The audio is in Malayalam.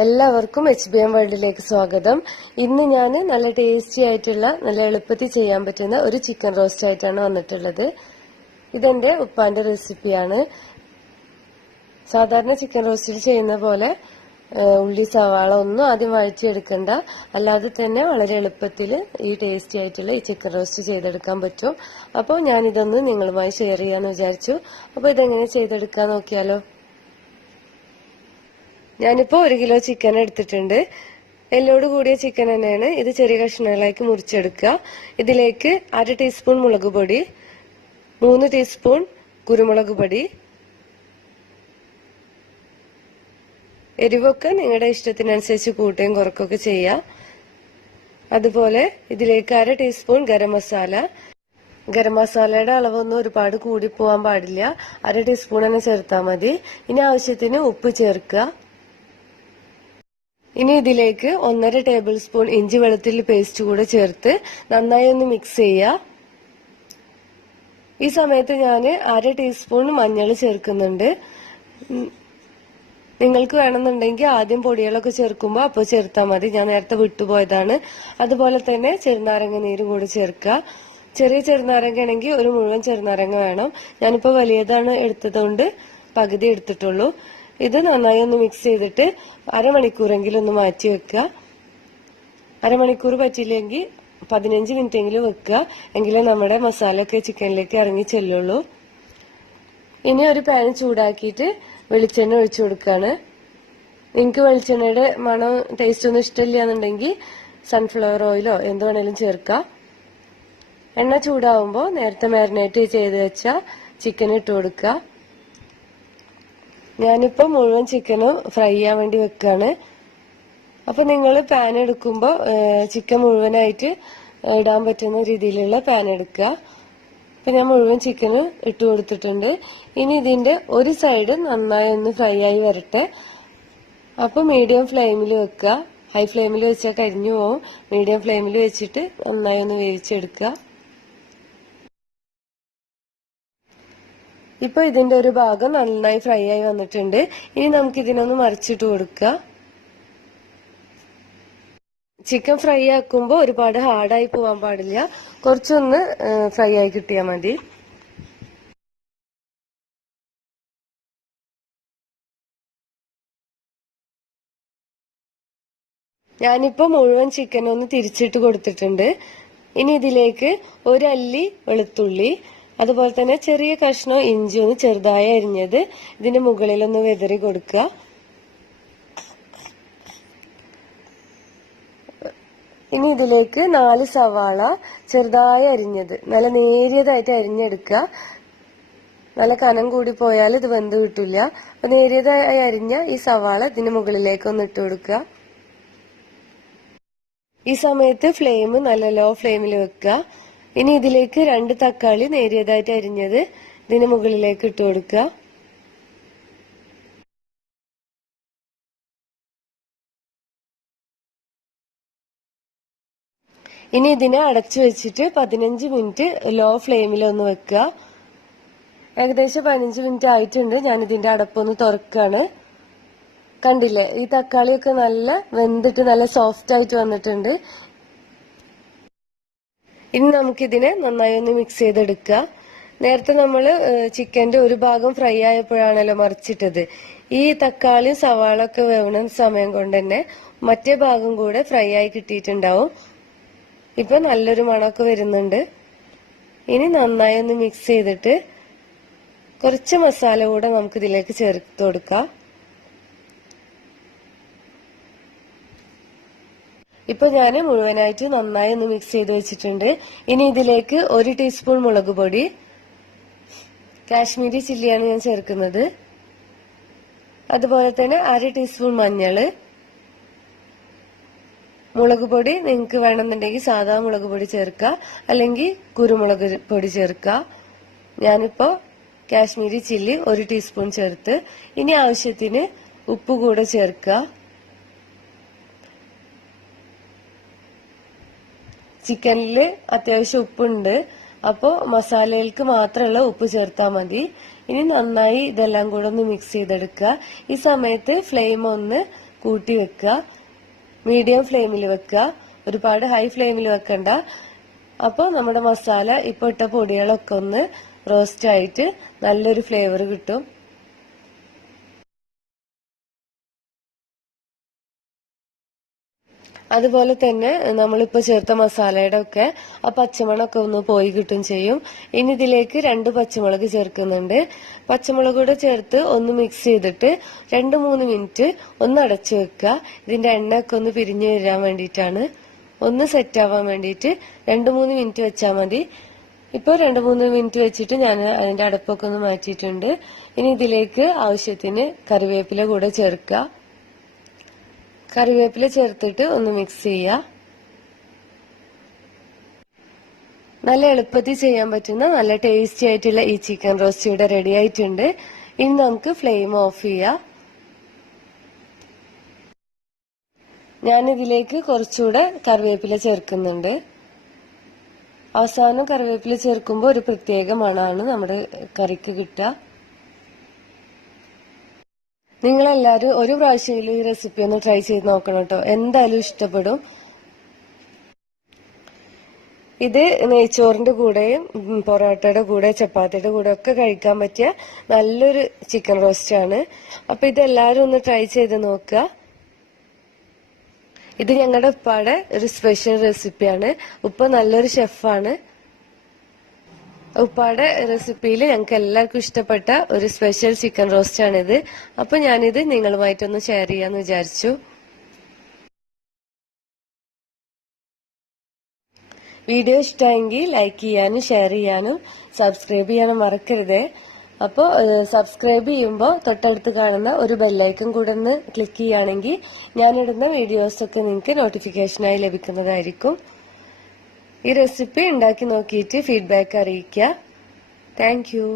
എല്ലാവർക്കും HBM വേൾഡിലേക്ക് സ്വാഗതം. ഇന്ന് ഞാൻ നല്ല ടേസ്റ്റി ആയിട്ടുള്ള നല്ല എളുപ്പത്തിൽ ചെയ്യാൻ പറ്റുന്ന ഒരു ചിക്കൻ റോസ്റ്റ് ആയിട്ടാണ് വന്നിട്ടുള്ളത്. ഇതെന്റെ ഉപ്പാന്റെ റെസിപ്പിയാണ്. സാധാരണ ചിക്കൻ റോസ്റ്റിൽ ചെയ്യുന്ന പോലെ ഉള്ളി സവാള ഒന്നും ആദ്യം വഴറ്റിയെടുക്കണ്ട. അല്ലാതെ തന്നെ വളരെ എളുപ്പത്തിൽ ഈ ടേസ്റ്റി ആയിട്ടുള്ള ഈ ചിക്കൻ റോസ്റ്റ് ചെയ്തെടുക്കാൻ പറ്റും. അപ്പോൾ ഞാനിതൊന്ന് നിങ്ങളുമായി ഷെയർ ചെയ്യാന്ന് വിചാരിച്ചു. അപ്പോൾ ഇതെങ്ങനെ ചെയ്തെടുക്കാൻ നോക്കിയാലോ. ഞാനിപ്പോൾ 1 കിലോ ചിക്കൻ എടുത്തിട്ടുണ്ട്. എല്ലോട് കൂടിയ ചിക്കൻ തന്നെയാണ്. ഇത് ചെറിയ കഷ്ണങ്ങളാക്കി മുറിച്ചെടുക്കുക. ഇതിലേക്ക് 1/2 ടീസ്പൂൺ മുളക് പൊടി, 3 ടീസ്പൂൺ കുരുമുളക് പൊടി, എരിവൊക്കെ നിങ്ങളുടെ ഇഷ്ടത്തിനനുസരിച്ച് കൂട്ടുകയും കുറക്കുകയൊക്കെ ചെയ്യാം. അതുപോലെ ഇതിലേക്ക് 1/2 ടീസ്പൂൺ ഗരം മസാല. ഗരം മസാലയുടെ അളവൊന്നും ഒരുപാട് കൂടി പോകാൻ പാടില്ല. 1/2 ടീസ്പൂൺ തന്നെ ചേർത്താൽ മതി. ഇനി ആവശ്യത്തിന് ഉപ്പ് ചേർക്കുക. ഇനി ഇതിലേക്ക് 1.5 ടേബിൾ സ്പൂൺ ഇഞ്ചി വെളുത്തുള്ളി പേസ്റ്റ് കൂടെ ചേർത്ത് നന്നായി ഒന്ന് മിക്സ് ചെയ്യുക. ഈ സമയത്ത് ഞാൻ 1/2 ടീസ്പൂൺ മഞ്ഞൾ ചേർക്കുന്നുണ്ട്. നിങ്ങൾക്ക് വേണമെന്നുണ്ടെങ്കിൽ ആദ്യം പൊടികളൊക്കെ ചേർക്കുമ്പോൾ അപ്പോൾ ചേർത്താൽ മതി. ഞാൻ നേരത്തെ വിട്ടുപോയതാണ്. അതുപോലെ തന്നെ ചെറുനാരങ്ങ നീരും കൂടി ചേർക്കുക. ചെറിയ ചെറുനാരങ്ങ ആണെങ്കിൽ ഒരു മുഴുവൻ ചെറുനാരങ്ങ വേണം. ഞാനിപ്പോൾ വലിയതാണ് എടുത്തതുകൊണ്ട് പകുതി എടുത്തിട്ടുള്ളൂ. ഇത് നന്നായി ഒന്ന് മിക്സ് ചെയ്തിട്ട് അരമണിക്കൂറെങ്കിലും ഒന്ന് മാറ്റി വെക്കുക. അരമണിക്കൂർ പറ്റിയില്ലെങ്കിൽ 15 മിനിറ്റ് എങ്കിലും വെക്കുക. എങ്കിലേ നമ്മുടെ മസാലയൊക്കെ ചിക്കനിലേക്ക് ഇറങ്ങി ചെല്ലുള്ളൂ. ഇനി ഒരു പാൻ ചൂടാക്കിയിട്ട് വെളിച്ചെണ്ണ ഒഴിച്ചു കൊടുക്കുകയാണ്. നിങ്ങൾക്ക് വെളിച്ചെണ്ണയുടെ മണം ടേസ്റ്റ് ഒന്നും ഇഷ്ടമില്ല എന്നുണ്ടെങ്കിൽ സൺഫ്ലവർ ഓയിലോ എന്ത് വേണേലും ചേർക്കാം. എണ്ണ ചൂടാവുമ്പോൾ നേരത്തെ മാരിനേറ്റ് ചെയ്ത് വെച്ച ചിക്കൻ ഇട്ട് കൊടുക്കുക. ഞാനിപ്പോൾ മുഴുവൻ ചിക്കനും ഫ്രൈ ചെയ്യാൻ വേണ്ടി വെക്കുകയാണ്. അപ്പൊ നിങ്ങൾ പാൻ എടുക്കുമ്പോൾ ചിക്കൻ മുഴുവനായിട്ട് ഇടാൻ പറ്റുന്ന രീതിയിലുള്ള പാൻ എടുക്കുക. അപ്പൊ ഞാൻ മുഴുവൻ ചിക്കന് ഇട്ട് കൊടുത്തിട്ടുണ്ട്. ഇനി ഇതിന്റെ ഒരു സൈഡ് നന്നായി ഒന്ന് ഫ്രൈ ആയി വരട്ടെ. അപ്പൊ മീഡിയം ഫ്ലെയിമിൽ വെക്കുക. ഹൈ ഫ്ലെയിമിൽ വെച്ചാൽ കരിഞ്ഞു പോകും. മീഡിയം ഫ്ലെയിമിൽ വെച്ചിട്ട് നന്നായി ഒന്ന് വേവിച്ചെടുക്കുക. ഇപ്പൊ ഇതിന്റെ ഒരു ഭാഗം നന്നായി ഫ്രൈ ആയി വന്നിട്ടുണ്ട്. ഇനി നമുക്ക് ഇതിനൊന്ന് മറിച്ചിട്ട് കൊടുക്കുക. ചിക്കൻ ഫ്രൈ ആക്കുമ്പോൾ ഒരുപാട് ഹാർഡായി പോവാൻ പാടില്ല. കുറച്ചൊന്ന് ഫ്രൈ ആയി കിട്ടിയാൽ മതി. ഞാനിപ്പോ മുഴുവൻ ചിക്കൻ ഒന്ന് തിരിച്ചിട്ട് കൊടുത്തിട്ടുണ്ട്. ഇനി ഇതിലേക്ക് ഒരു അല്ലി വെളുത്തുള്ളി, അതുപോലെ തന്നെ ചെറിയ കഷ്ണം ഇഞ്ചി ഒന്ന് ചെറുതായി അരിഞ്ഞത് ഇതിന്റെ മുകളിലൊന്ന് വെതറി കൊടുക്കുക. ഇനി ഇതിലേക്ക് 4 സവാള ചെറുതായി അരിഞ്ഞത് നല്ല നേരിയതായിട്ട് അരിഞ്ഞെടുക്കുക. നല്ല കനം കൂടി പോയാൽ ഇത് വെന്ത് കിട്ടില്ല. അപ്പൊ നേരിയതായി അരിഞ്ഞ ഈ സവാള ഇതിന്റെ മുകളിലേക്ക് ഒന്ന് ഇട്ട് കൊടുക്കുക. ഈ സമയത്ത് ഫ്ലെയിം നല്ല ലോ ഫ്ലെയിമിൽ വെക്കുക. ഇനി ഇതിലേക്ക് 2 തക്കാളി നേരിയതായിട്ട് അരിഞ്ഞത് ഇതിന് മുകളിലേക്ക് ഇട്ട് കൊടുക്കുക. ഇനി ഇതിനെ അടച്ചു വെച്ചിട്ട് 15 മിനിറ്റ് ലോ ഫ്ലെയിമിൽ ഒന്ന് വെക്കുക. ഏകദേശം 15 മിനിറ്റ് ആയിട്ടുണ്ട്. ഞാൻ ഇതിന്റെ അടപ്പൊന്ന് തുറക്കാണ്. കണ്ടില്ലേ, ഈ തക്കാളിയൊക്കെ നല്ല വെന്തിട്ട് നല്ല സോഫ്റ്റ് ആയിട്ട് വന്നിട്ടുണ്ട്. ഇനി നമുക്കിതിനെ നന്നായി ഒന്ന് മിക്സ് ചെയ്തെടുക്കുക. നേരത്തെ നമ്മൾ ചിക്കന്റെ ഒരു ഭാഗം ഫ്രൈ ആയപ്പോഴാണല്ലോ മറിച്ചിട്ടത്. ഈ തക്കാളിയും സവാള ഒക്കെ വേവണ സമയം കൊണ്ട് തന്നെ മറ്റേ ഭാഗം കൂടെ ഫ്രൈ ആയി കിട്ടിയിട്ടുണ്ടാവും. ഇപ്പൊ നല്ലൊരു മണമൊക്കെ വരുന്നുണ്ട്. ഇനി നന്നായി ഒന്ന് മിക്സ് ചെയ്തിട്ട് കുറച്ച് മസാല കൂടെ നമുക്ക് ഇതിലേക്ക് ചേർത്ത് കൊടുക്കാം. ഇപ്പൊ ഞാൻ മുഴുവനായിട്ട് നന്നായി ഒന്ന് മിക്സ് ചെയ്ത് വെച്ചിട്ടുണ്ട്. ഇനി ഇതിലേക്ക് 1 ടീസ്പൂൺ മുളക് പൊടി, കാശ്മീരി ചില്ലിയാണ് ഞാൻ ചേർക്കുന്നത്. അതുപോലെ തന്നെ 1/2 ടീസ്പൂൺ മഞ്ഞള്. മുളക് പൊടി നിങ്ങൾക്ക് വേണമെന്നുണ്ടെങ്കിൽ സാധാ മുളക് പൊടി ചേർക്കുക, അല്ലെങ്കിൽ കുരുമുളക് പൊടി ചേർക്കുക. ഞാനിപ്പോ കാശ്മീരി ചില്ലി 1 ടീസ്പൂൺ ചേർത്ത്. ഇനി ആവശ്യത്തിന് ഉപ്പ് കൂടെ ചേർക്കുക. ചിക്കനിൽ അത്യാവശ്യം ഉപ്പുണ്ട്. അപ്പോൾ മസാലകൾക്ക് മാത്രമുള്ള ഉപ്പ് ചേർത്താൽ മതി. ഇനി നന്നായി ഇതെല്ലാം കൂടെ ഒന്ന് മിക്സ് ചെയ്തെടുക്കുക. ഈ സമയത്ത് ഫ്ലെയിം ഒന്ന് കൂട്ടി വെക്കുക. മീഡിയം ഫ്ലെയിമിൽ വെക്കുക, ഒരുപാട് ഹൈ ഫ്ലെയിമിൽ വെക്കണ്ട. അപ്പോൾ നമ്മുടെ മസാല ഇപ്പൊ ഇട്ട പൊടികളൊക്കെ ഒന്ന് റോസ്റ്റ് ആയിട്ട് നല്ലൊരു ഫ്ലേവർ കിട്ടും. അതുപോലെ തന്നെ നമ്മളിപ്പോ ചേർത്ത മസാലയുടെ ഒക്കെ ആ പച്ചമണമൊക്കെ ഒന്ന് പോയി കിട്ടും ചെയ്യും. ഇനി ഇതിലേക്ക് 2 പച്ചമുളക് ചേർക്കുന്നുണ്ട്. പച്ചമുളക് കൂടെ ചേർത്ത് ഒന്ന് മിക്സ് ചെയ്തിട്ട് 2-3 മിനിറ്റ് ഒന്ന് അടച്ചു വെക്കുക. ഇതിന്റെ എണ്ണയൊക്കെ ഒന്ന് പിരിഞ്ഞു വരാൻ വേണ്ടിയിട്ടാണ്, ഒന്ന് സെറ്റ് ആവാൻ വേണ്ടിയിട്ട് 2-3 മിനിറ്റ് വെച്ചാൽ മതി. ഇപ്പൊ 2-3 മിനിറ്റ് വെച്ചിട്ട് ഞാൻ അതിന്റെ അടപ്പൊക്കെ ഒന്ന് മാറ്റിയിട്ടുണ്ട്. ഇനി ഇതിലേക്ക് ആവശ്യത്തിന് കറിവേപ്പില കൂടെ ചേർക്കുക. കറിവേപ്പില ചേർത്തിട്ട് ഒന്ന് മിക്സ് ചെയ്യുക. നല്ല എളുപ്പത്തിൽ ചെയ്യാൻ പറ്റുന്ന നല്ല ടേസ്റ്റി ആയിട്ടുള്ള ഈ ചിക്കൻ റോസ്റ്റ് ഇവിടെ റെഡി ആയിട്ടുണ്ട്. ഇനി നമുക്ക് ഫ്ലെയിം ഓഫ് ചെയ്യാം. ഞാനിതിലേക്ക് കുറച്ചുകൂടെ കറിവേപ്പില ചേർക്കുന്നുണ്ട്. അവസാനം കറിവേപ്പില ചേർക്കുമ്പോൾ ഒരു പ്രത്യേക മണമാണ് നമ്മുടെ കറിക്ക് കിട്ടുക. നിങ്ങളെല്ലാവരും ഒരു പ്രാവശ്യമെങ്കിലും ഈ റെസിപ്പി ഒന്ന് ട്രൈ ചെയ്ത് നോക്കണം കേട്ടോ, എന്തായാലും ഇഷ്ടപ്പെടും. ഇത് നെയ്ച്ചോറിന്റെ കൂടെയും പൊറോട്ടയുടെ കൂടെ ചപ്പാത്തിയുടെ കൂടെ ഒക്കെ കഴിക്കാൻ പറ്റിയ നല്ലൊരു ചിക്കൻ റോസ്റ്റ് ആണ്. അപ്പൊ ഇതെല്ലാവരും ഒന്ന് ട്രൈ ചെയ്ത് നോക്കുക. ഇത് ഞങ്ങളുടെ ഉപ്പയുടെ ഒരു സ്പെഷ്യൽ റെസിപ്പിയാണ്. ഉപ്പ നല്ലൊരു ഷെഫാണ്. ഉപ്പാടെ റെസിപ്പിയിൽ ഞങ്ങൾക്ക് എല്ലാവർക്കും ഇഷ്ടപ്പെട്ട ഒരു സ്പെഷ്യൽ ചിക്കൻ റോസ്റ്റ് ആണിത്. അപ്പൊ ഞാനിത് നിങ്ങളുമായിട്ടൊന്ന് ഷെയർ ചെയ്യാന്ന് വിചാരിച്ചു. വീഡിയോ ഇഷ്ടമെങ്കിൽ ലൈക്ക് ചെയ്യാനും ഷെയർ ചെയ്യാനും സബ്സ്ക്രൈബ് ചെയ്യാനും മറക്കരുതേ. അപ്പോൾ സബ്സ്ക്രൈബ് ചെയ്യുമ്പോൾ തൊട്ടടുത്ത് കാണുന്ന ഒരു ബെല്ലൈക്കൺ കൂടെ ഒന്ന് ക്ലിക്ക് ചെയ്യുകയാണെങ്കിൽ ഞാനിടുന്ന വീഡിയോസൊക്കെ നിങ്ങൾക്ക് നോട്ടിഫിക്കേഷനായി ലഭിക്കുന്നതായിരിക്കും. ഈ റെസിപ്പി ഉണ്ടാക്കി നോക്കിയിട്ട് ഫീഡ്ബാക്ക് അറിയിക്കുക. Thank you.